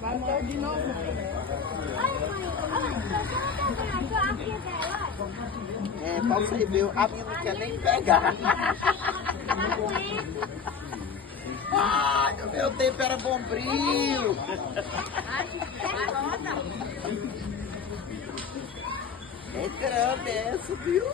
Vai morrer de novo. É, pra você ver, a minha não quer nem pegar. Ai, no meu tempo era bombril. É grande essa, viu?